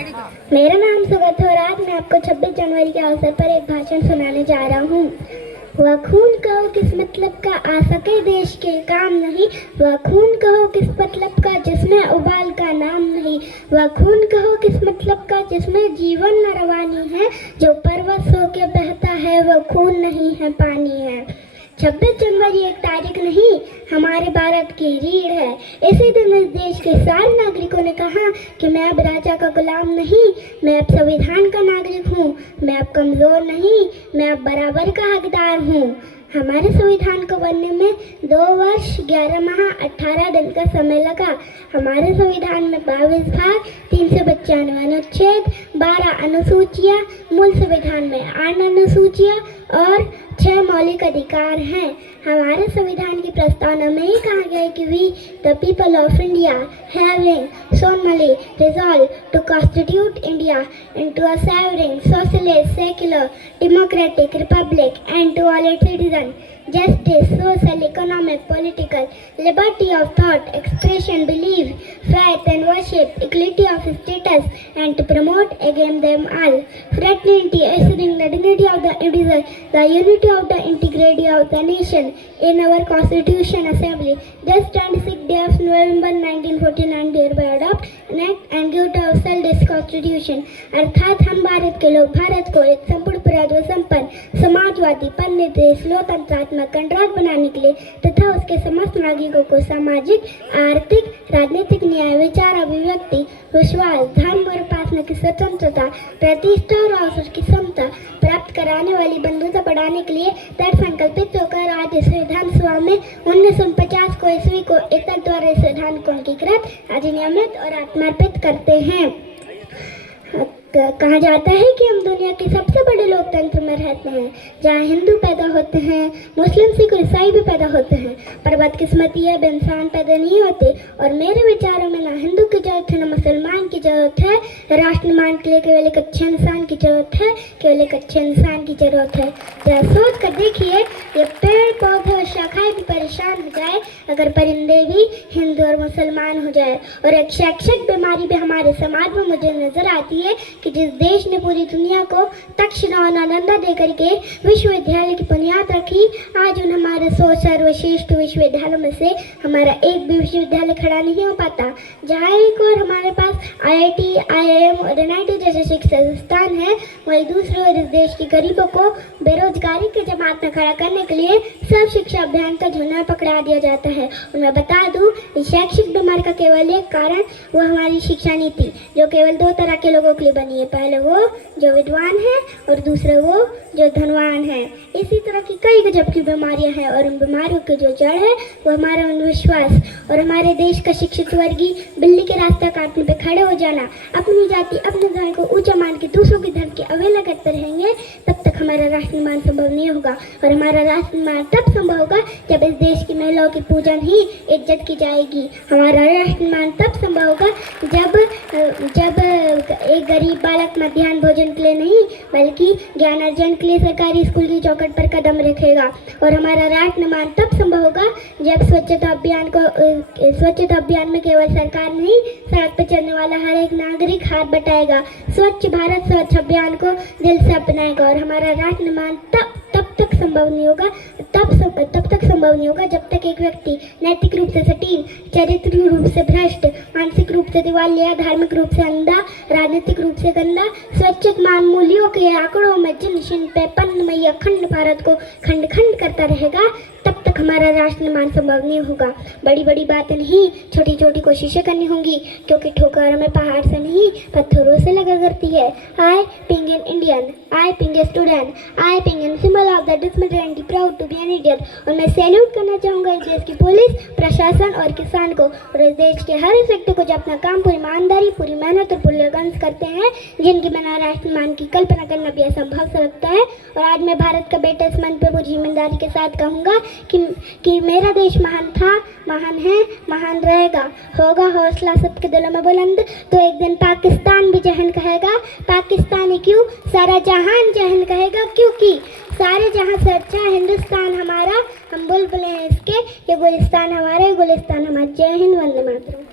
मेरा नाम सुगत है और आज मैं आपको 26 जनवरी के अवसर पर एक भाषण सुनाने जा रहा हूँ। वह खून कहो किस मतलब का आ सके देश के काम नहीं, वह खून कहो किस मतलब का जिसमें उबाल का नाम नहीं, वह खून कहो किस मतलब का जिसमें जीवन न रवानी है, जो परवश होके बहता है वह खून नहीं है पानी है। 26 जनवरी एक तारीख नहीं, हमारे भारत की रीढ़ है। इसी दिन इस देश के सारे नागरिकों ने कहा कि मैं अब राजा का गुलाम नहीं, मैं अब संविधान का नागरिक हूँ, मैं अब कमज़ोर नहीं, मैं अब बराबर का हकदार हूँ। हमारे संविधान को बनने में 2 वर्ष 11 माह 18 दिन का समय लगा। हमारे संविधान में 22 भाग, 395 अनुच्छेद, 12 अनुसूचियाँ, मूल संविधान में 8 अनुसूचियाँ और 6 मौलिक अधिकार हैं। हमारे संविधान की प्रस्तावना में ही कहा गया है कि we the people of India having solemnly resolved to constitute India into a sovereign, socialist, secular, democratic republic and to all its citizens justice, social, economic, political, liberty of thought, expression, belief, faith and worship, equality of status and to promote against them all fraternity, assuring the dignity of the individual, the unity of the integrity of the nation in our Constitution Assembly. Just 26th day of November 1949 hereby adopt, enact and give to ourselves this Constitution. अर्थात हम भारत के लोग भारत को एक संपूर्ण प्रजातंत्र व संपन्न समाजवादी पंडित देश लोकतंत्रात्मक गणराज्य बनाने के लिए तथा उसके समस्त नागरिकों को सामाजिक, आर्थिक, राजनीतिक न्याय, विचार, अभिव्यक्ति, विश्वास, धर्म और उपासना की स्वतंत्रता, प्रतिष्ठा और अवसर की समता प्राप्त कराने वाली बंधुता बढ़ाने के लिए दृढ़ संकल्पित होकर आज संविधान सभा में 1949 को ईस्वी को एकता द्वारा संविधान को अंगीकृत, अधिनियमित और आत्मार्पित करते हैं। कहा जाता है कि हम दुनिया के सबसे बड़े लोकतंत्र में रहते हैं, जहाँ हिंदू पैदा होते हैं, मुस्लिम, सिख और ईसाई भी पैदा होते हैं, पर बदकिस्मती है इंसान पैदा नहीं होते। और मेरे विचारों में ना हिंदू की जरूरत है ना मुसलमान की जरूरत है। राष्ट्र निर्माण के लिए केवल एक अच्छे इंसान की जरूरत है, केवल एक अच्छे इंसान की जरूरत है। जरा सोच कर देखिए, ये पेड़ पौधे और शाखाएं भी परेशान हो जाए अगर परिंदे भी हिंदू और मुसलमान हो जाए। और एक शैक्षिक बीमारी भी हमारे समाज में मुझे नजर आती है कि जिस देश ने पूरी दुनिया को तक्षशिला और नालंदा देकर के विश्वविद्यालय की बुनियाद रखी, आज उन हमारे 100 सर्वश्रेष्ठ विश्वविद्यालयों में से हमारा एक भी विश्वविद्यालय खड़ा नहीं हो पाता। जहाँ एक और हमारे पास IIT, IIM और NIT जैसे शिक्षा संस्थान है, वही दूसरी ओर इस देश के गरीबों को बेरोजगारी के जमात में खड़ा करने के लिए सर्व शिक्षा अभियान का झूला पकड़ा दिया जाता है। और मैं बता दूं, इस शैक्षिक बीमारी का केवल एक कारण वो हमारी शिक्षा नीति, जो केवल 2 तरह के लोगों के लिए बनी है, पहले वो जो विद्वान है और दूसरे वो जो धनवान है। इसी तरह की कई गजब की बीमारियां हैं और उन बीमारियों की जो जड़ है वो हमारा अंधविश्वास और हमारे देश का शिक्षित वर्गीय बिल्ली के रास्ता काटने पे खड़े हो जाना, अपनी जाति अपने धर्म को ऊंचा मान के दूसरों के धर्म की अवहेलना करते रहेंगे, तब तक हमारा राष्ट्र निर्माण संभव नहीं होगा। और हमारा राष्ट्र निर्माण तब संभव होगा जब इस देश की महिलाओं की पूजन ही इज्जत की जाएगी। हमारा राष्ट्र निर्माण तब संभव होगा जब एक गरीब बालक मध्याह्न भोजन के लिए नहीं बल्कि ज्ञान अर्जन के लिए सरकारी स्कूल की चौखट पर कदम रखेगा। और हमारा राष्ट्र निर्माण तब संभव होगा जब स्वच्छता अभियान में केवल सरकार नहीं, सड़क पर चलने वाला हर एक नागरिक हाथ बटाएगा, स्वच्छ भारत स्वच्छ अभियान को दिल से अपनाएगा। और हमारा राष्ट्र निर्माण तब तक संभव नहीं होगा जब तक एक व्यक्ति नैतिक रूप से सटीक, चारित्रिक रूप से भ्रष्ट, मानसिक रूप से दिवालिया, धार्मिक रूप से अंधा, राजनीतिक रूप से गंदा, स्वैच्छिक मान मूल्यों के आंकड़ों में जिन पे पन्नमयी अखंड भारत को खंड खंड करता रहेगा, तब तक हमारा राष्ट्र निर्माण संभव नहीं होगा। बड़ी बड़ी बातें नहीं, छोटी छोटी कोशिशें करनी होंगी, क्योंकि ठोकर हमें पहाड़ से नहीं पत्थरों से लगा करती है। आई being an Indian, I being a student, I being a symbol of the dismateriality, proud to be an Indian। और मैं सैल्यूट करना चाहूँगा इस देश की पुलिस, प्रशासन और किसान को और इस देश के हर एक व्यक्ति को जो अपना काम पूरी ईमानदारी, पूरी मेहनत और पूरी लगन से करते हैं, जिनकी बिना राष्ट्र निर्माण की कल्पना करना भी असंभव सा लगता है। और आज मैं भारत का बेटा इस मंच पे पूरी ईमानदारी के साथ कहूँगा कि मेरा देश महान था, महान है, महान रहेगा। होगा हौसला सबके दिलों में बुलंद तो एक दिन पाकिस्तान भी जहन कहेगा। पाकिस्तानी क्यों, सारा जहान जहन कहेगा, क्योंकि सारे जहां से अच्छा हिंदुस्तान हमारा, हम बुलबुलें हैं इसके, ये गुलिस्तान हमारा, ये गुलिस्तान हमारा। जय हिंद, वंदे मातरम।